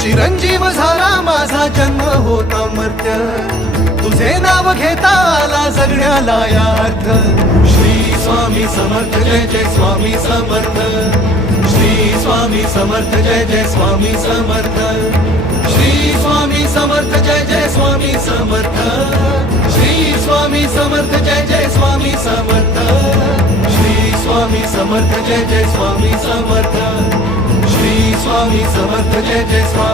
चिरंजीव झाला माझा जन्म होता मर्त्य, तुझे नाव घेता आला जगण्याला यार्थ. श्री स्वामी समर्थ जय जय स्वामी समर्थ. श्री स्वामी समर्थ जय जय स्वामी समर्थ. श्री स्वामी समर्थ जय जय स्वामी समर्थ. श्री स्वामी समर्थ जय जय स्वामी समर्थ. श्री स्वामी समर्थ जय जय स्वामी समर्थ. श्री स्वामी समर्थ जय जय स्वामी